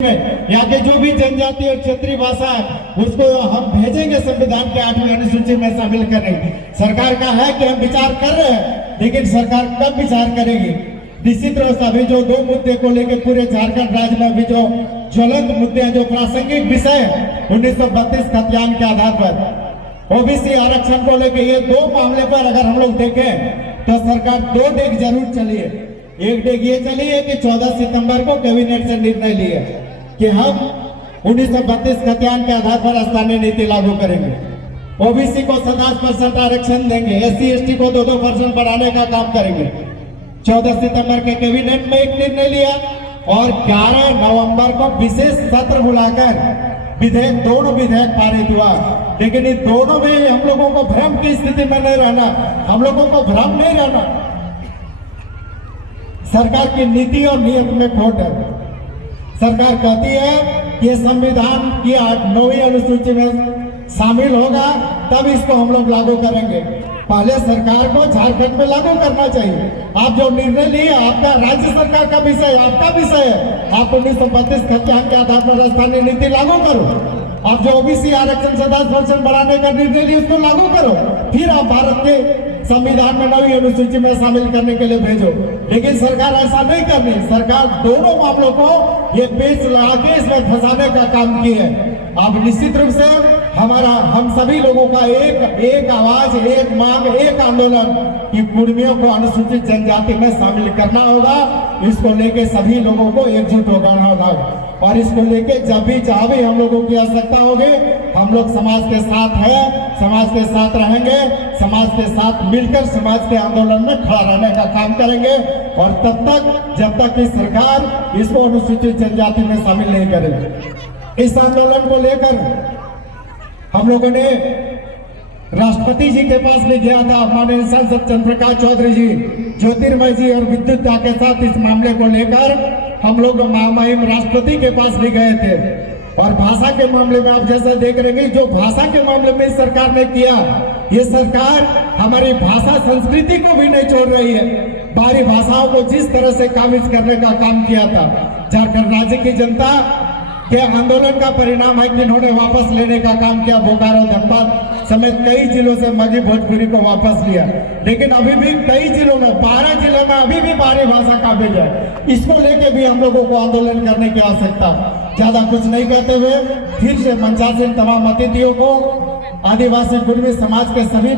यहाँ के जो भी जनजाति और क्षेत्रीय भाषा है उसको हम भेजेंगे, संविधान के 8वीं अनुसूची में शामिल करेंगे। सरकार का है कि हम विचार कर रहे हैं, लेकिन सरकार कब विचार करेगी? निश्चित रूप से अभी जो दो मुद्दे को लेकर पूरे झारखंड राज्य में अभी जो ज्वलंत मुद्दे हैं, जो प्रासंगिक विषय 1932 खतियान के आधार पर ओबीसी आरक्षण को लेकर, ये दो मामले पर अगर हम लोग देखें तो सरकार दो डेग जरूर चली है। एक डेग ये चली है कि 14 सितंबर को कैबिनेट से निर्णय लिया कि हम 1932 खतियान के आधार पर स्थानीय नीति लागू करेंगे, ओबीसी को 7% आरक्षण देंगे, एससी एसटी को 2% बढ़ाने का काम करेंगे। 14 सितंबर के कैबिनेट में एक निर्णय लिया और 11 नवंबर को विशेष सत्र बुलाकर दोनों विधेयक पारित हुआ। लेकिन इन दोनों में हम लोगों को भ्रम की स्थिति में नहीं रहना, हम लोगों को भ्रम नहीं रहना। सरकार की नीति और नियत में खोट है। सरकार कहती है कि संविधान की 9वीं अनुसूची में शामिल होगा तब इसको हम लोग लागू करेंगे। पहले सरकार को झारखंड में लागू करना चाहिए। आप जो निर्णय लिए, आपका राज्य सरकार का विषय, आपका विषय है। आप 1932 खतियान के आधार पर स्थानीय नीति लागू करो। आप जो ओबीसी आरक्षण से 10% बढ़ाने का निर्णय लिए उसको लागू करो, फिर आप भारत के संविधान में 9वीं अनुसूची में शामिल करने के लिए भेजो। लेकिन सरकार ऐसा नहीं कर रही। सरकार दोनों मामलों को ये पेच लगा के इसमें फंसाने का काम की है। अब निश्चित रूप से हम सभी लोगों का एक आवाज, एक मांग, एक आंदोलन कि कुर्मियों को अनुसूचित जनजाति में शामिल करना होगा। इसको लेके सभी लोगों को एकजुट होना होगा और इसको लेके जब भी जहां भी हम लोगों की आवश्यकता होगी, हम लोग समाज के साथ है, समाज के साथ रहेंगे, समाज के साथ मिलकर समाज के आंदोलन में खड़ा रहने का काम करेंगे। और तब तक जब तक कि सरकार इसको अनुसूचित जनजाति में शामिल नहीं करेगी। इस आंदोलन को लेकर हम लोगों ने राष्ट्रपति जी के पास भी गया था। माननीय सांसद चंद्रप्रकाश चौधरी जी, ज्योतिर्मय जी और विद्युता के साथ इस मामले को लेकर हम लोग महामहिम राष्ट्रपति के पास भी गए थे। और भाषा के मामले में आप जैसा देख रहे हैं, जो भाषा के मामले में सरकार ने किया, ये सरकार हमारी भाषा संस्कृति को भी नहीं छोड़ रही है। बाहरी भाषाओं को जिस तरह से काबिज करने का काम किया था, झारखंड राज्य की जनता के आंदोलन का परिणाम है कि इन्होंने वापस लेने का काम किया। बोकारो, धनबाद समेत कई जिलों से मगही भोजपुरी को वापस लिया। लेकिन अभी भी कई जिलों में, 12 जिलों में अभी भी बाहरी भाषा काबिज है। इसको लेके भी हम लोगों को आंदोलन करने की आवश्यकता। ज्यादा कुछ नहीं कहते हुए फिर से मंचासीन तमाम अतिथियों को, आदिवासी कुर्मी समाज के सभी